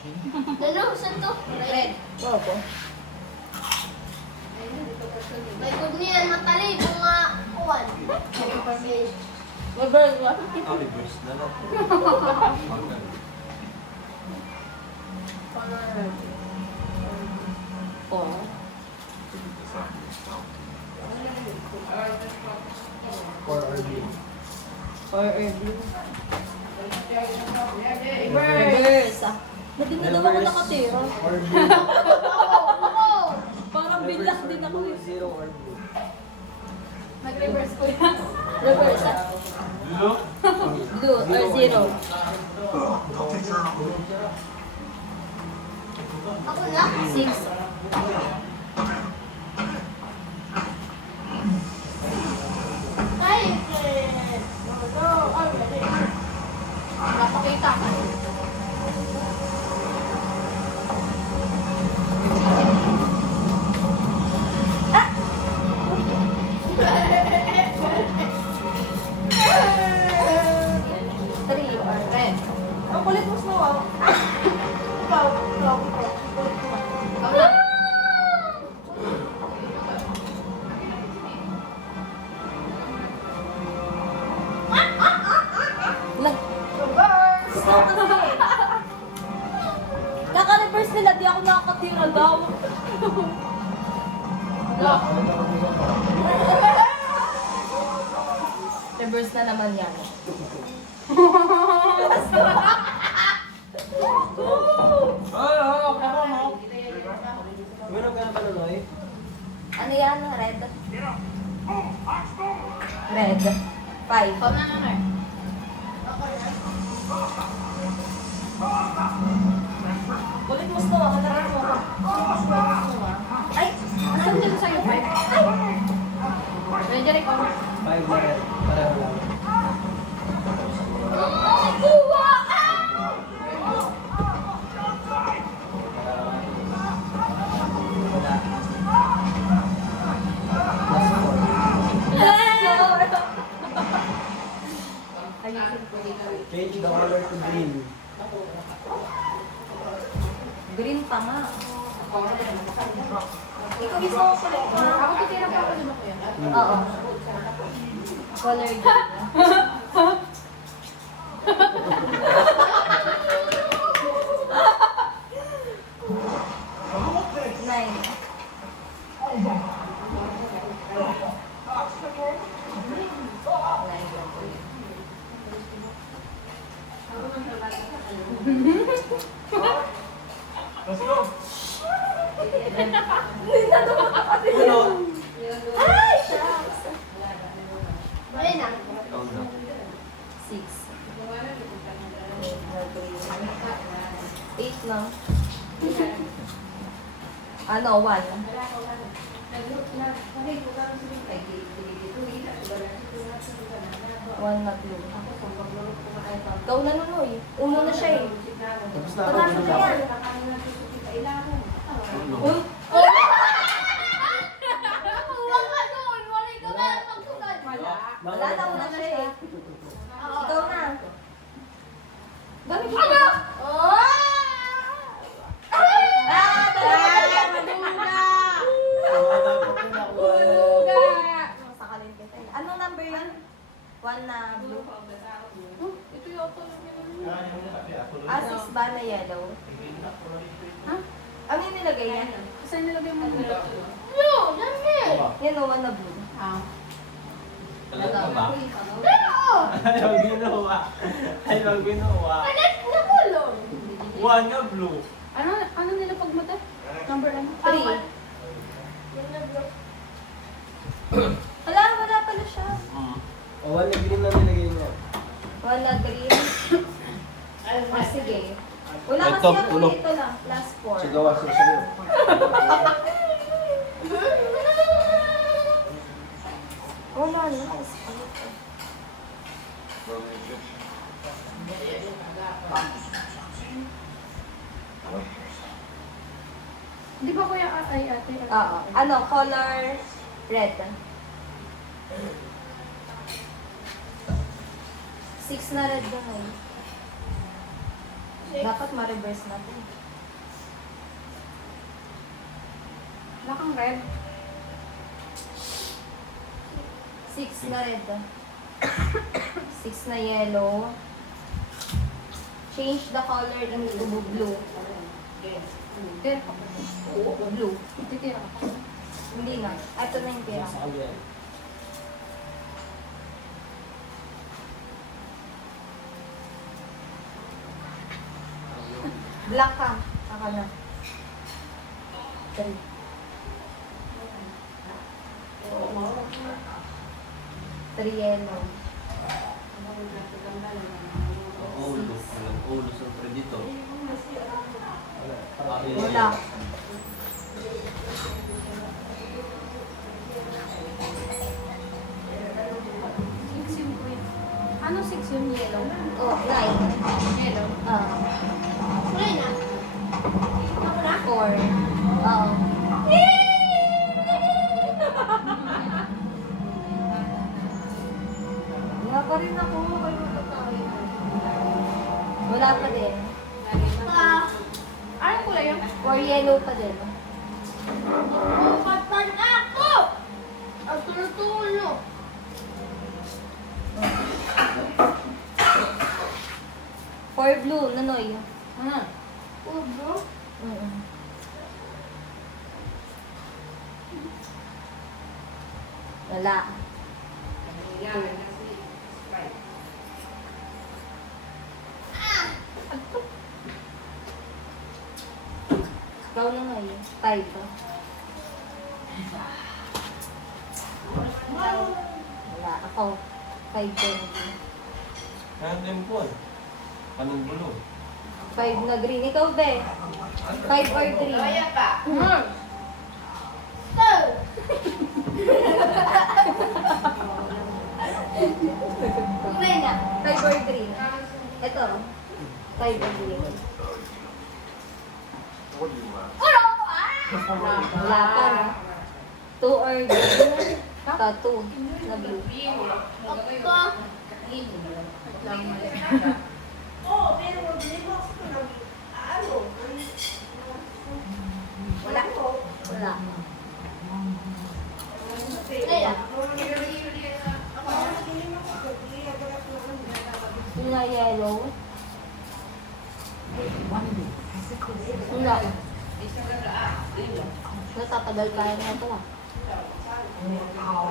Ano? Saan to? Red. Opo. May good niyan, matali. Mga kuwan. Reverse ba? Reverse na lang. Oo. Or blue. Reverse. Hindi na daw ako nakatira. Parang bilang din ako eh. Zero or blue. Mag-reverse ko yan. Reverse ah. Blue? Blue or zero. Ako na. 6. Ay! Napakita ka. Three or red. Ang kulit mo snow ah. Ikaw. Kulit mo. Ako na. Lag. Reverse! Kaka-reverse nila, di ako nakakatira daw. Reverse na naman yan. Meron ka na panunoy? Ano yan? Red? Red. 5. Ikaw na naman. Kulit mo snow, hanapin mo ako. Ay! Asan dyan sa'yo, Fred? Nandiyan ikaw. 5 na red. Pareho lang. Kuha! Wala. Last 4. Change the color to green. Green pa nga. Ikaw gusto ko kulit mo. Ako titira pa ako din ako yan. Oo. Color green. Nine. Ano? Ay! Shucks! Ayun na. Oh, no. 6. 8 lang. Ano, 1. 1 na blue. Ikaw na nunoy. Uno na siya eh. Tapos na ako. Panalo na yan. Uno. Huwag ka doon. Wala ka ba magsugal? Wala na, una siya eh. Ikaw na. Dami ko Ano? Oh! Ah! Dalawa! Wala pa rin ako. Sakalin kita. Anong number yun? 1 na blue. Ito yata yung Asis ba na yellow? Ha? Ano yung nilagay niya? Saan nilagay mo nila? No! Dami! Yan o, 1 na blue. Talaga ba? Pero! Ayaw ginawa. Ayaw ginawa. Anak na kulong! One nga blue. Ano nila pagmata? Number ano? 3. Wala pala siya. O, one na green na nilagay niya. 1 na green. Ah, sige. Wala kasi Ito, ako tulog. dito lang. Plus 4. Sigawa sa sa'yo. Wala na. Di ba kuya ay ate? Oo. Ano, color red. 6 na red doon eh. Dapat ma-reverse natin. Wala kang red. 6 na red. 6 na yellow. Change the color into blue. Tira ka. Blue. Titira ka. Hindi na. Ito na yung tira. Sa kabila. Black ka. Saka na. 3. Three yellow. Ulo. Walang ulo sa dito. Wala. Six yung green. Ano six yung yellow? Oh, 9. Yellow. Kulay na. Ako na? 4. Oo. Wala pa rin ako. Kayo tayo. Wala pa din. Anong kulay yun? 4 yellow pa din. Kapal ako! Ang tulo-tulo. 4 blue, Nanoy. Oh, bro. Wala. Ikaw na nga yun. 5. Wala. Ako. 5 din. Kaya dimple. Anong gulo? 5 na green. Ikaw, Be. 5 or 3? Kulay na. 5 or 3? Ito. 5 or 3. Ulo! Wala pa na. 2 or blue. 2 na blue. Ako. Oo, pero hindi mo ako ano? Wala. Wala. Kulay na. Yung na yellow. Wala. Natatagal kaya na ito ah. Ah!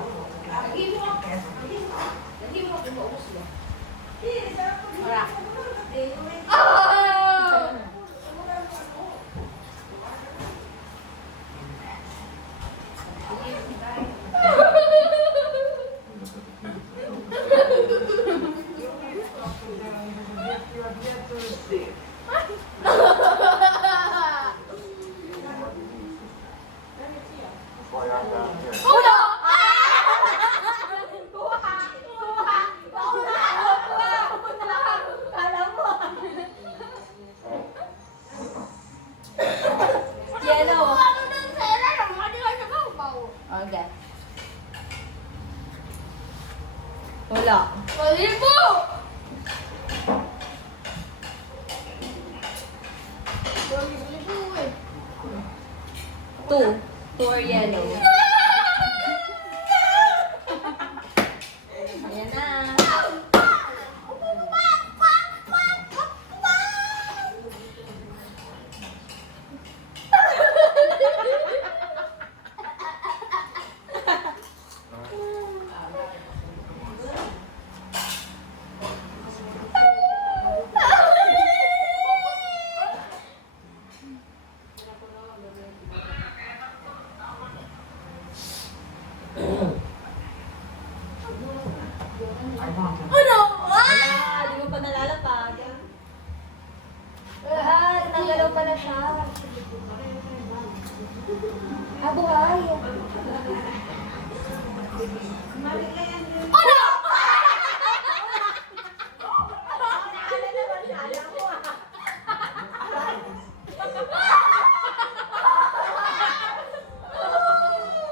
Ulo! Alam mo. Yellow. Ano ng sera? Mali ka sa babaw. Okay. Wala. Mali po! Mali po eh. 2. 2 or yellow. Ayan na. Ano? Ah, di mo pa nalalapag. Ah, nagalaw pala siya. Ah, buhay. Ano?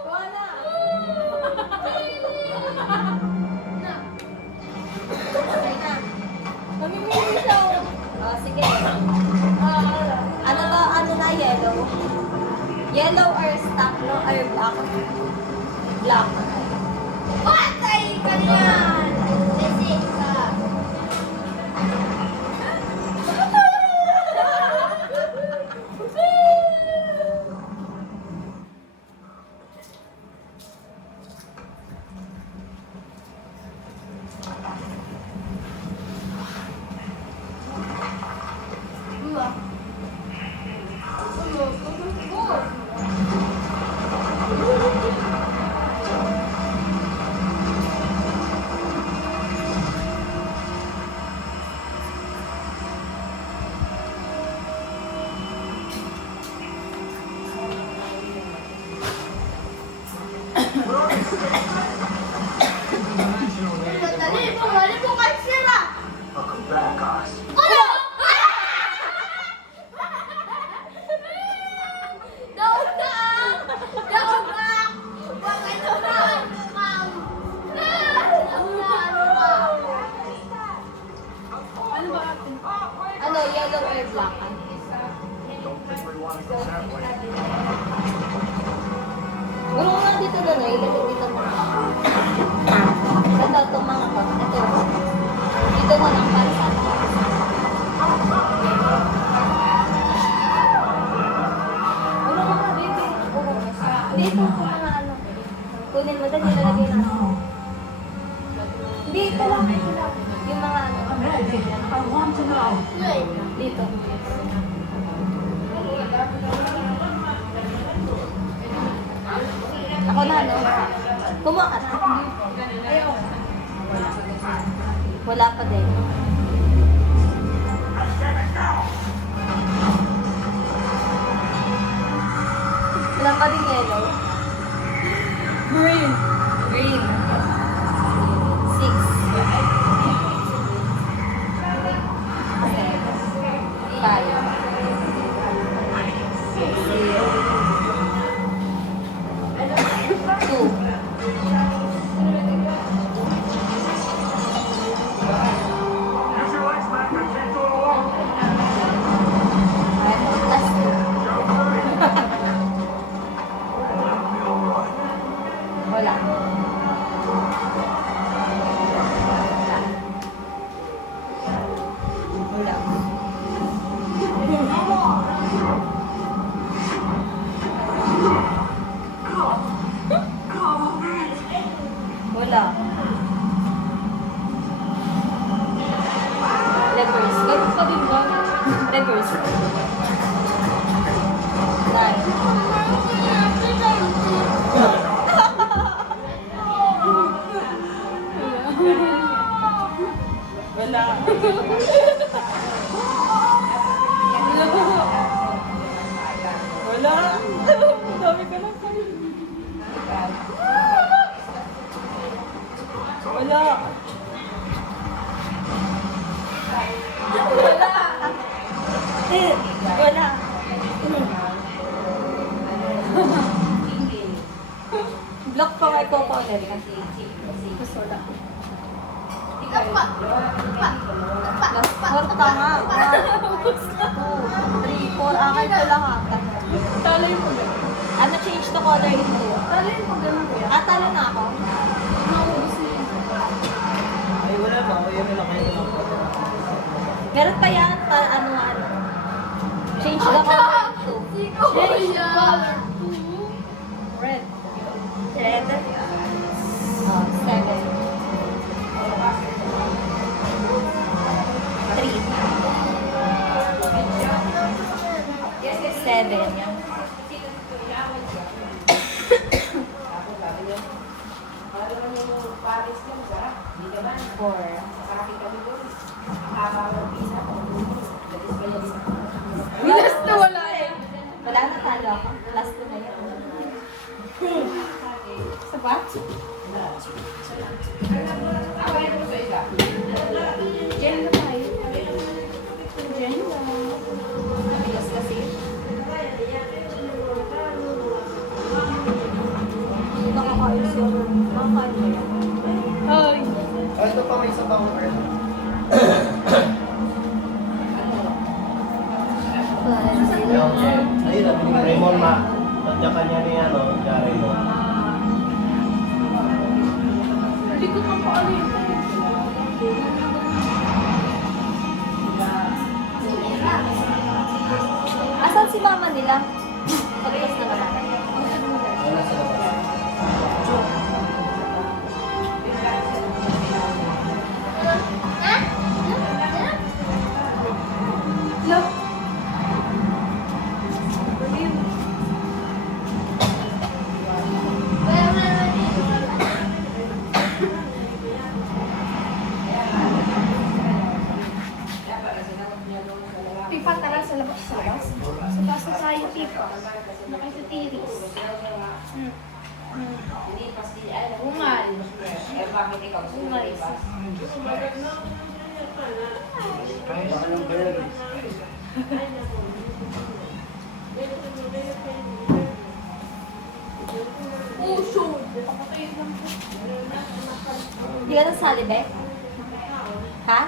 Wala. Okay na. Namimili siya. Oh, sige. Yellow or stock, no? Or black? Black. Patay ka yan! Basic ka. Dali, bumali po kay Sira. Ano? Daog na! Daog na! Bakit na? Ma'am! Daog na! Ano ba ate? Ano, yellow or black? Wala nga dito na ilagay dito mo. Ito, ito mga to. Ito. Dito mo lang para sa atin. Wala mga baby. Dito ko mga ano. Kunin mo, dali lalagay na ako. Dito lang. Yung mga ano. Dito. Ako na, no? Kumuha ka na. Wala pa din. Wala pa din yellow. Green. Green. 6. 5. kanya-kanya ni ano, Jari mo. Hindi ko pa po alam yung Asan si mama nila? Pagkas na wala. Wala sa labas. Hello? Pipa, tara sa labas. Sa labas? Sa bus society pa. Nakay sa tiris. Ungal. Ungal. Puso. Papatayin lang po. Hindi ka nasali, Be? Ha?